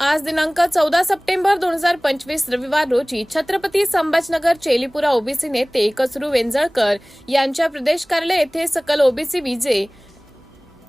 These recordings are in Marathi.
आज दिनांक चौदा सप्टेंबर दोन हजार पंचवीस रविवार रोजी छत्रपती संभाजनगर चेलीपुरा ओबीसी नेते कसरू वेंजळकर यांच्या प्रदेश कार्यालय येथे सकल ओबीसी विजे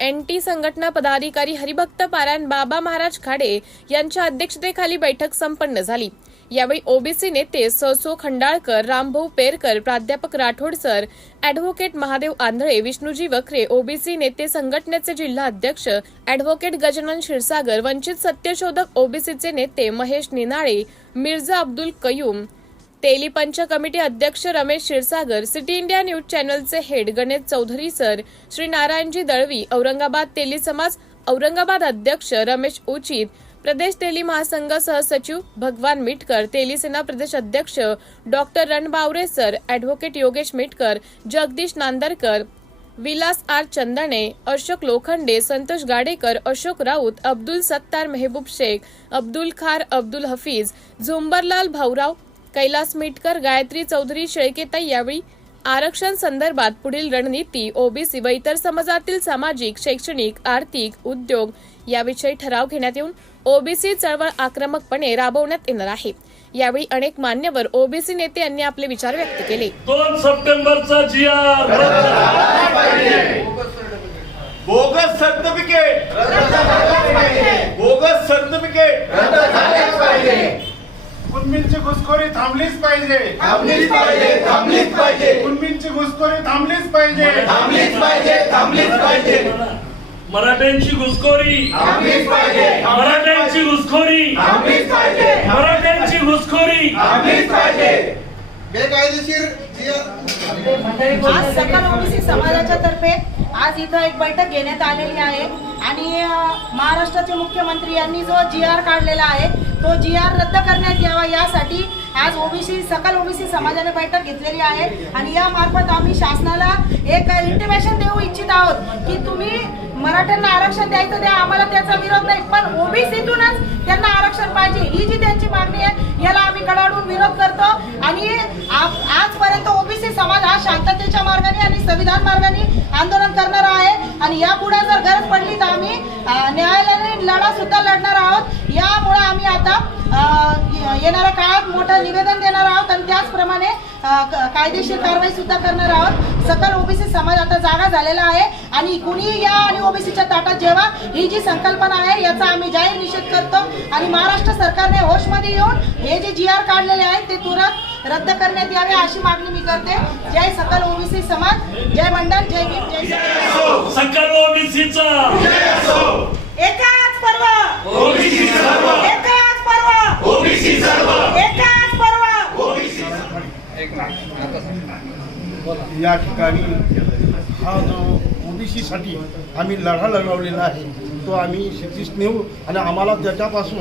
एन टी संघटना पदाधिकारी हरिभक्त पारायण बाबा महाराज खाडे यांच्या अध्यक्षतेखाली बैठक संपन्न झाली. यावेळी ओबीसी नेते ससो खंडाळकर रामभाऊ पेरकर प्राध्यापक Rathod sir advocate Mahadev Andhale Vishnuji Vakhare OBC नेते संघटनेचे जिल्हा अध्यक्ष अॅडव्होकेट गजानन क्षीरसागर वंचित सत्यशोधक ओबीसीचे नेते महेश निनाळे मिर्झा अब्दुल कयूम तेली पंच कमिटी अध्यक्ष Ramesh Kshirsagar city India news चॅनलचे head Ganesh Chaudhari sir Shri Narayanji Dalvi Aurangabad तेली समाज औरंगाबाद अध्यक्ष रमेश उचित प्रदेश तेली महासंघ सहसचिव भगवान मिटकर तेली सेना प्रदेश अध्यक्ष doctor Ranbaware sir advocate Yogesh Mitkar Jagdish Nandarkar Vilas R Chandane Ashok Lokhande Santosh Gadekar Ashok Raut Abdul Sattar Mehboob Shaikh Abdul Khar Abdul Hafeez झुंबरलाल Bhaurao Kailas Mitkar Gayatri Chaudhari शेळकेताई यावेळी. आरक्षण संदर्भात पुढील रणनीती ओबीसी व इतर समाजातील सामाजिक शैक्षणिक आर्थिक उद्योग याविषयी ठराव घेण्यात येऊन ओबीसी चळवळ आक्रमकपणे राबवण्यात येणार आहे. यावेळी अनेक मान्यवर ओबीसी नेते यांनी आपले विचार व्यक्त केले. दोन सप्टेंबरचा G R. Bogus certificate bogus certificate कुणबींची घुसखोरी थांबलीच पाहिजे. थांबलीच पाहिजे. थांबलीच पाहिजे. कुणबींची घुसखोरी थांबलीच पाहिजे. थांबलीच पाहिजे. थांबलीच पाहिजे. मराठ्यांची घुसखोरी. थांबलीच पाहिजे. मराठ्यांची घुसखोरी. थांबलीच पाहिजे. मराठ्यांची घुसखोरी. थांबलीच पाहिजे. बेकायदेशीर जी आज सकल ओबीसी समाजाच्या तर्फे आज इथं एक बैठक घेण्यात आलेली आहे. आणि महाराष्ट्राचे मुख्यमंत्री यांनी जो जी आर काढलेला आहे तो जी आर रद्द करण्यात यावा यासाठी आज ओबीसी सकल ओबीसी समाजाने बैठक घेतलेली आहे आणि या मार्फत आम्ही शासनाला एक इंटिमेशन देऊ इच्छित आहोत की तुम्ही मराठ्यांना आरक्षण द्यायचं द्या आम्हाला त्याचा विरोध नाही. पण ओबीसीतूनच त्यांना आरक्षण पाहिजे. ही जी त्यांची मागणी आहे याला आम्ही कडाडून विरोध करतो. आणि आजपर्यंत ओबीसी समाज हा शांततेच्या मार्गाने आणि संविधान मार्गाने आंदोलन करणार आहे. आणि यापुढे जर गरज पडली तर आम्ही न्यायालयाने लढा सुद्धा लढणार आहोत. यामुळे आम्ही आता येणाऱ्या काळात मोठं निवेदन देणार आहोत. आणि त्याचप्रमाणे कायदेशीर कारवाई सुद्धा करणार आहोत. सकल ओबीसी समाज आता जागा झालेला आहे आणि कुणी या आणि ओबीसीच्या ताटात जेव्हा ही जी संकल्पना आहे याचा आम्ही जाहीर निषेध करतो. आणि महाराष्ट्र सरकारने होशमध्ये येऊन हे जे जी आर काढलेले आहेत ते तुरंत रद्द करण्यात यावे अशी मागणी मी करते. जय सकल ओबीसी समाज. जय मंडळ जय भीम. जय सकल. सकल ओबीसीचा. एकाच पर्व. ओबीसी सर्व. एकाच पर्व. ओबीसी सर्व एकाच पर्व या ठिकाणी हा जो ओबीसीसाठी आम्ही लढा लढवलेला आहे तो आम्ही शेतीस नेऊ आणि आम्हाला त्याच्यापासून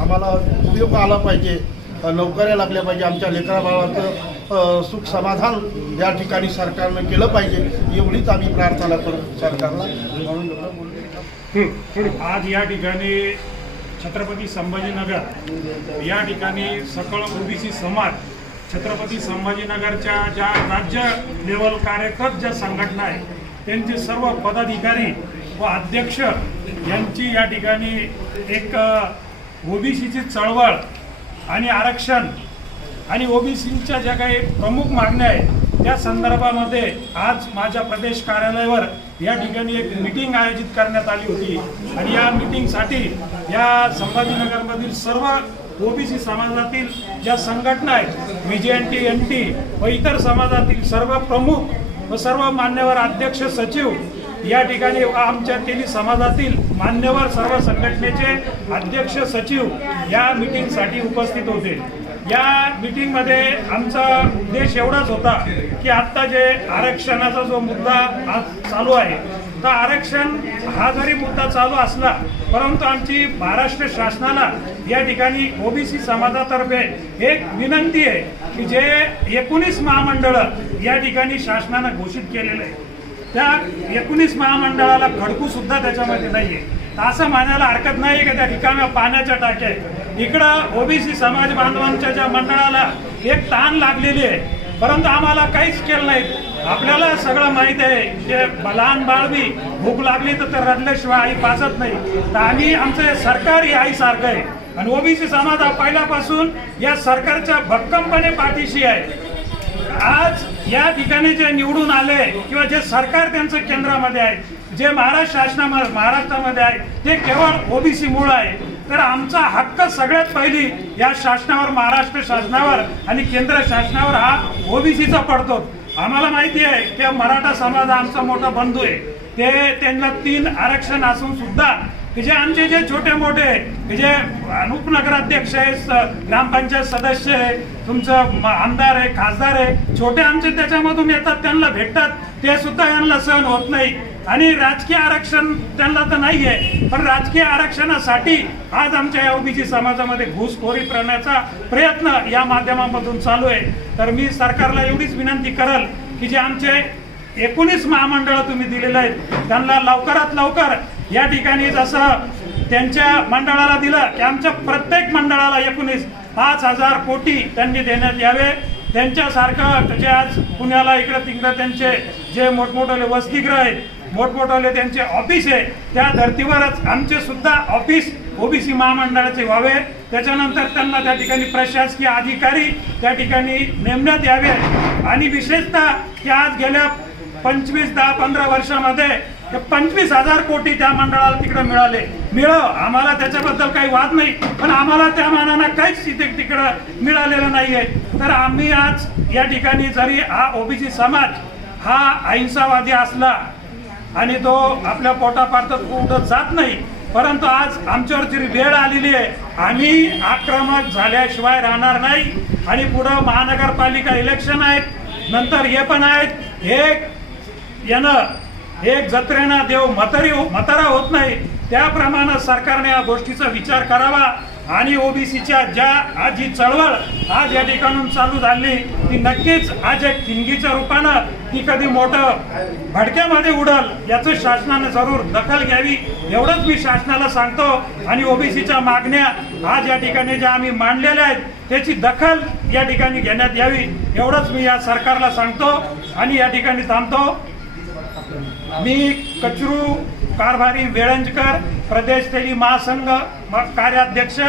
आम्हाला उपयोग आला पाहिजे लवकऱ्या लागल्या पाहिजे आमच्या लेकराबाळाचं सुख समाधान या ठिकाणी सरकारनं केलं पाहिजे एवढीच आम्ही प्रार्थना करू सरकारला. म्हणून आज या ठिकाणी छत्रपती संभाजीनगर या ठिकाणी सकळ ओबीसी समाज छत्रपती संभाजीनगरच्या ज्या राज्य लेवल कार्यरत ज्या संघटना आहे त्यांचे सर्व पदाधिकारी व अध्यक्ष यांची या ठिकाणी एक ओबीसीची चळवळ आणि आरक्षण आणि ओबीसीच्या ज्या काही प्रमुख मागण्या आहेत त्या संदर्भामध्ये आज माझ्या प्रदेश कार्यालयावर या ठिकाणी एक मिटिंग आयोजित करण्यात आली होती. आणि या मिटिंगसाठी या संभाजीनगरमधील सर्व ओबीसी समाजातील ज्या संघटना आहेत V N T N T व इतर समाजातील सर्व प्रमुख व सर्व मान्यवर अध्यक्ष सचिव या ठिकाणी आमच्या तेली समाजातील मान्यवर सर्व संघटनेचे अध्यक्ष सचिव या मिटिंगसाठी उपस्थित होते. या मीटिंगमध्ये आमचा उद्देश एवढाच होता की आत्ता जे आरक्षणाचा जो मुद्दा आज चालू आहे तर आरक्षण हा जरी मुद्दा चालू असला परंतु आमची महाराष्ट्र शासनाला या ठिकाणी ओबीसी समाजातर्फे एक विनंती आहे की जे एकोणीस महामंडळं या ठिकाणी शासनानं घोषित केलेलं आहे त्या एकोणीस महामंडळाला खडकूसुद्धा त्याच्यामध्ये नाही आहे असं म्हणायला हरकत नाही का त्या रिकाम्या पाण्याच्या टाक्या आहेत. इकडं ओबीसी समाज बांधवांच्या ज्या मंडळाला एक ताण लागलेली आहे परंतु आम्हाला काहीच केलं नाही. आपल्याला सगळं माहीत आहे जे लहान बाळवी भूक लागली तर ते रडल्याशिवाय आई पाचत नाही. तर आम्ही आमचं सरकार ही आईसारखं आहे. आणि ओबीसी समाज हा पहिल्यापासून या सरकारच्या भक्कमपणे पाठीशी आहे. आज या ठिकाणी जे निवडून आले किंवा जे सरकार त्यांचं केंद्रामध्ये आहे जे महाराष्ट्र शासनामध्ये महाराष्ट्रामध्ये आहे ते केवळ ओबीसी मूळ आहे. तर आमचा हक्क सगळ्यात पहिली या शासनावर महाराष्ट्र शासनावर आणि केंद्र शासनावर हा ओबीसीचा पडतो. आम्हाला माहिती आहे की मराठा समाज आमचा मोठा बंधू आहे. ते त्यांना तीन आरक्षण असून सुद्धा की जे आमचे जे छोटे मोठे की जे उपनगराध्यक्ष आहे ग्रामपंचायत सदस्य आहे तुमचं आमदार आहे खासदार आहे छोटे आमचे त्याच्यामधून येतात त्यांना भेटतात. ते सुद्धा यांना सहन होत नाही. आणि राजकीय आरक्षण त्यांना तर नाही आहे पण राजकीय आरक्षणासाठी आज आमच्या या ओबीसी समाजामध्ये घुसखोरी करण्याचा प्रयत्न या माध्यमामधून चालू आहे. तर मी सरकारला एवढीच विनंती करल की जे आमचे एकोणीस महामंडळं तुम्ही दिलेले आहेत त्यांना लवकरात लवकर या ठिकाणी जसं त्यांच्या मंडळाला दिलं की आमच्या प्रत्येक मंडळाला एकोणीस पाच हजार कोटी त्यांनी देण्यात यावे. त्यांच्यासारखं जे आज पुण्याला इकडं तिकडं त्यांचे जे मोठमोठाले वसतिगृह आहेत मोठमोठाले त्यांचे ऑफिस आहे त्या धर्तीवरच आमचे सुद्धा ऑफिस ओबीसी महामंडळाचे व्हावे. त्याच्यानंतर त्यांना त्या ठिकाणी प्रशासकीय अधिकारी त्या ठिकाणी नेमण्यात यावे. आणि विशेषतः की आज गेल्या पंचवीस दहा पंधरा वर्षामध्ये पंचवीस हजार कोटी त्या मंडळाला तिकडे मिळाले. मिळव. आम्हाला त्याच्याबद्दल काही वाद नाही. पण आम्हाला त्या मानानं काहीच तिथे तिकडं मिळालेलं नाहीये. तर आम्ही आज या ठिकाणी जरी हा ओबीसी समाज हा अहिंसावादी असला आणि तो आपल्या पोटापार्थत कुठं जात नाही परंतु आज आमच्यावर जी वेळ आलेली आहे आम्ही आक्रमक झाल्याशिवाय राहणार नाही. आणि पुढं महानगरपालिका इलेक्शन आहेत नंतर हे पण आहेत. हे यानं एक जत्रेनं देव मतरी हो- मतरा होत नाही. त्याप्रमाणे सरकारने या गोष्टीचा विचार करावा आणि ओबीसीच्या ज्या आज ही चळवळ आज या ठिकाणून चालू झाली ती नक्कीच आज एक ठिणगीच्या रूपानं ती कधी मोठं भडक्यामध्ये उडल याचं शासनाने जरूर दखल घ्यावी एवढंच मी शासनाला सांगतो. आणि ओबीसीच्या मागण्या आज या ठिकाणी ज्या आम्ही मांडलेल्या आहेत त्याची दखल या ठिकाणी घेण्यात यावी एवढंच मी या सरकारला सांगतो. आणि या ठिकाणी थांबतो. मी कचरू कारभारी वेळंजकर प्रदेश तेली महासंघ कार्याध्यक्ष